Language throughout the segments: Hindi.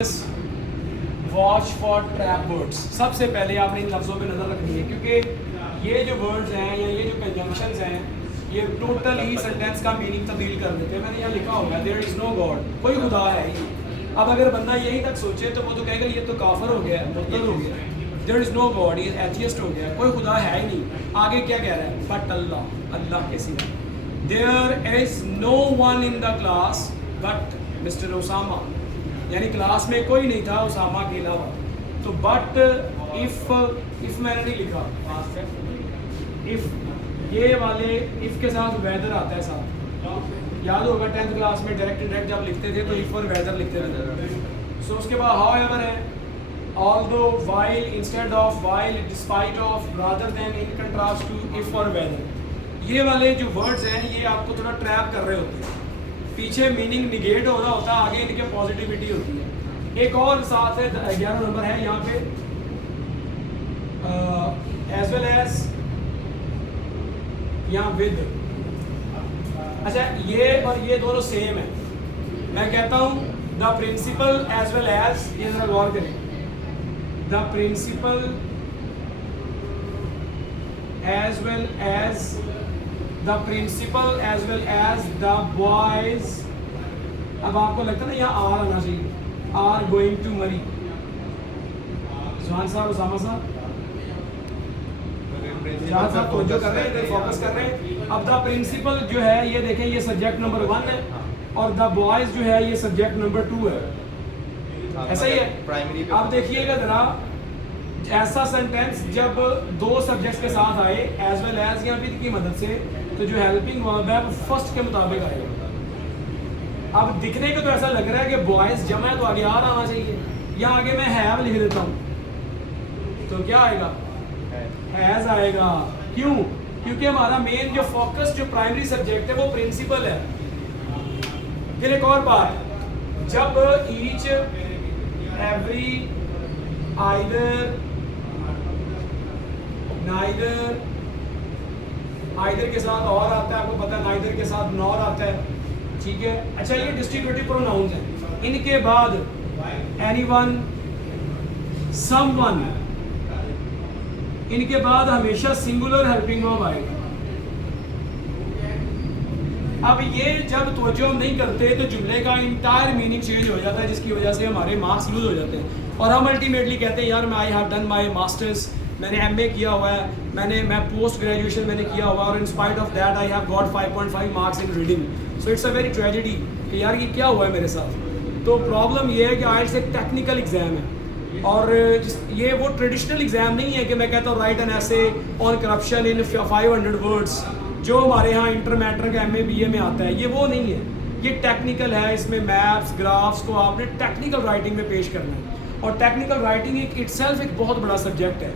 Watch for trap words. सबसे पहले आपने इन लफ्ज़ों पे नज़र रखनी है, क्योंकि ये जो वर्ड्स हैं या ये जो कंजंक्शंस हैं ये टोटल ही सेंटेंस का मीनिंग तब्दील कर देते हैं। मैंने यहाँ लिखा हुआ है देयर इज़ नो गॉड, कोई खुदा है ही। अब अगर बंदा यही तक सोचे तो वो तो कहेगा ये तो काफिर हो गया, मुर्तद हो गया। देयर इज़ नो गॉड, ये एथियस्ट हो गया, कोई खुदा है ही नहीं। आगे क्या कह रहा है? बट अल्लाह, अल्लाह के सिवा। There is no one in the class but mister Osama, यानी क्लास में कोई नहीं था उसामा के अलावा। तो बट इफ मैंने नहीं लिखा, इफ ये वाले इफ के साथ वेदर आता है साथ, याद होगा 10th क्लास में डायरेक्ट इंडायरेक्ट जब लिखते थे तो इफ और वेदर लिखते थे। सो उसके बाद हाउ एवर है, although, while, instead of, while, despite of, rather than, in contrast to, if और वेदर। ये वाले जो वर्ड्स हैं ये आपको थोड़ा ट्रैप कर रहे होते हैं, पीछे मीनिंग निगेट हो रहा होता है, आगे इनके पॉजिटिविटी होती है। एक और साथ है 11 नंबर है यहाँ पे, एज वेल एज यहाँ विद। अच्छा, ये और ये दोनों सेम है। मैं कहता हूँ the principal as well as, ये जरा गौर करें, the principal as well as, the principal as well as the boys। अब आपको लगता है ना यहाँ आर आना चाहिए, आर गोइंग टू मरी। सुहान साहब, उसामा साहब, जहाँ साहब तवज्जो कर रहे हैं, फोकस कर रहे हैं। अब द प्रिंसिपल जो है ये देखें, ये सब्जेक्ट नंबर 1 है और द बॉयज जो है ये सब्जेक्ट नंबर 2 है। ऐसा ही है। अब देखिएगा जरा, ऐसा सेंटेंस जब दो सब्जेक्ट्स के साथ आए एज वेल एज या विद की मदद से, तो जो हेल्पिंग वर्ब है वो फर्स्ट के मुताबिक आएगा। अब दिखने को तो ऐसा लग रहा है कि बॉयज जमा है तो आगे आर आना चाहिए, या आगे मैं हैव लिख देता हूँ तो क्या आएगा? हैज आएगा। क्यों? क्योंकि हमारा मेन जो फोकस जो प्राइमरी सब्जेक्ट है वो प्रिंसिपल है। फिर एक और बात, जब each, every, either, neither, either के साथ और आता है, आपको पता है, नाइदर के साथ नॉर आता है, ठीक है। अच्छा, ये डिस्ट्रीब्यूटिव प्रोनाउंस हैं। इनके बाद एनीवन, समवन, इनके बाद हमेशा सिंगुलर हेल्पिंग वर्ब आएगा। अब ये जब तवज्जो हम नहीं करते तो जुमले का इंटायर मीनिंग चेंज हो जाता है, जिसकी वजह से हमारे मार्क्स लूज हो जाते हैं और हम अल्टीमेटली कहते हैं यार मैं I have done my masters, मैंने एमए किया हुआ है, मैं पोस्ट ग्रेजुएशन मैंने किया हुआ है और in spite of that I have got 5.5 marks in reading. So it's a very tragedy कि यार ये क्या हुआ है मेरे साथ। तो प्रॉब्लम ये है कि आइल्स एक टेक्निकल एग्जाम है और ये वो ट्रेडिशनल एग्जाम नहीं है कि मैं कहता हूँ right an essay on corruption in 500 words जो हमारे यहाँ इंटर मैट्रिक एमए बीए में आता है। ये वो नहीं है, ये टेक्निकल है। इसमें मैप्स, ग्राफ्स को आपने टेक्निकल राइटिंग में पेश करना है और टेक्निकल राइटिंग एक इटसेल्फ एक बहुत बड़ा सब्जेक्ट है।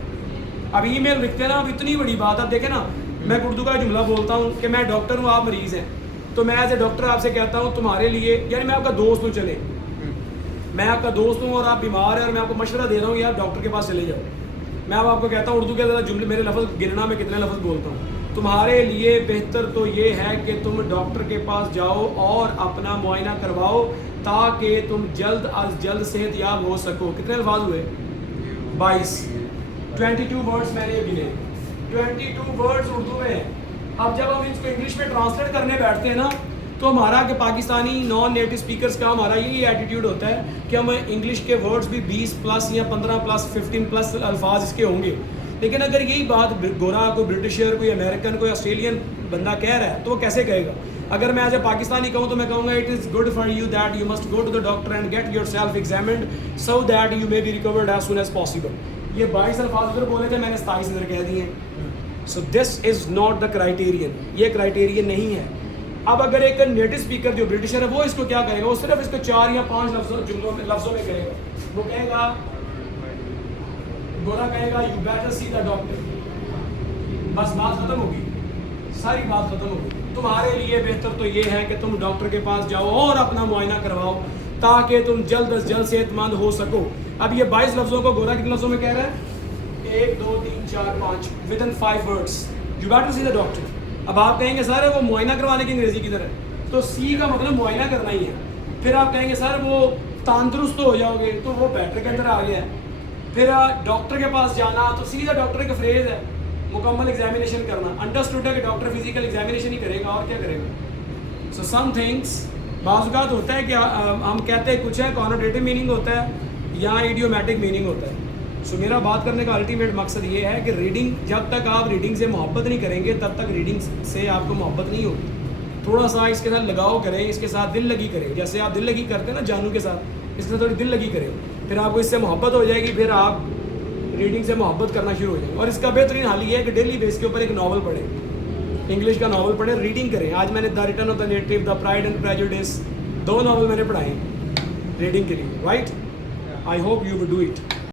अब ईमेल लिखते हैं ना, अब इतनी बड़ी बात, अब देखें ना, मैं उर्दू का जुमला बोलता हूँ कि मैं डॉक्टर हूँ, आप मरीज़ हैं, तो मैं एज ए डॉक्टर आपसे कहता हूँ तुम्हारे लिए, यानी मैं आपका दोस्त हूँ, चले मैं आपका दोस्त हूँ और आप बीमार हैं और मैं आपको मशवरा दे रहा हूँ यार डॉक्टर के पास चले जाओ। मैं अब आपको कहता हूँ उर्दू के ज़रा जुमले, मेरे लफ्ज़ गिनना, मैं कितने लफ्ज़ बोलता हूँ। तुम्हारे लिए बेहतर तो ये है कि तुम डॉक्टर के पास जाओ और अपना मुआयना करवाओ ताकि तुम जल्द अज जल्द सेहतयाब हो सको। कितने अल्फाज हुए? 22, 22 वर्ड्स मैंने गिने, 22 वर्ड्स उर्दू में हैं। अब जब हम इसको इंग्लिश में ट्रांसलेट करने बैठते हैं ना, तो हमारा कि पाकिस्तानी नॉन नेटिव स्पीकर्स का हमारा यही एटीट्यूड होता है कि हम इंग्लिश के वर्ड्स भी 20 प्लस या 15 प्लस 15 प्लस अल्फाज इसके होंगे। लेकिन अगर यही बात गोरा, कोई ब्रिटिशर, कोई अमेरिकन, कोई ऑस्ट्रेलियन बंदा कह रहा है तो वो कैसे कहेगा? अगर मैं एज ए पाकिस्तानी कहूँ तो मैं कहूँगा it is good for you that you must go to the doctor and get yourself examined so that you may be recovered as soon as possible. ये 22 अल्फाज उधर बोले थे, मैंने 27 इधर कह दिए। So this is not the criterion, ये क्राइटेरियन नहीं है। अब अगर एक नेटिव स्पीकर जो ब्रिटिशर है वो इसको क्या करेगा? वो सिर्फ इसको 4 या 5 लफ्ज़ों में कहेगा। वो कहेगा, गोरा कहेगा you better see the doctor, बस बात खत्म होगी, सारी बात खत्म होगी। तुम्हारे लिए बेहतर तो ये है कि तुम डॉक्टर के पास जाओ और अपना मुआयना करवाओ ताकि तुम जल्द अज जल्द सेहतमंद हो सको। अब ये 22 लफ्ज़ों को गोरा कितने लफ्ज़ों में कह रहा है? 1 2 3 4 5 with in 5 words, you better see the doctor. अब आप कहेंगे सर वो मुआयना करवाने की अंग्रेजी किधर है? तो सी का मतलब मुआयना करना ही है। फिर आप कहेंगे सर वो तंदुरुस्त हो जाओगे तो वो बेटर के अंदर आ गया है। फिर डॉक्टर के पास जाना तो सीधा डॉक्टर का फ्रेज है मुकम्मल एग्जामिनेशन करना, अंडरस्टूड है कि डॉक्टर फिजिकल एग्जामिनेशन ही करेगा और क्या करेगा। सो सम थिंग्स बाज़ होता है कि हम कहते हैं कुछ है, कॉनोटेटिव मीनिंग होता है या इडियोमेटिक मीनिंग होता है। सो मेरा बात करने का अल्टीमेट मकसद ये है कि रीडिंग, जब तक आप रीडिंग से मोहब्बत नहीं करेंगे तब तक रीडिंग से आपको मोहब्बत नहीं होगी। थोड़ा सा इसके साथ लगाव करें, इसके साथ दिल लगी करें, जैसे आप दिल लगी करते हैं ना जानू के साथ, इसके साथ थोड़ी दिल लगी करें, फिर आपको इससे मोहब्बत हो जाएगी, फिर आप रीडिंग से मोहब्बत करना शुरू हो जाएंगे। और इसका बेहतरीन हाल ये है कि डेली बेस के ऊपर एक नावल पढ़ें, इंग्लिश का नावल पढ़ें, रीडिंग करें। आज मैंने the return of the native, the pride and prejudice, 2 novel मैंने पढ़ाए रीडिंग के लिए, right. I hope you will do it.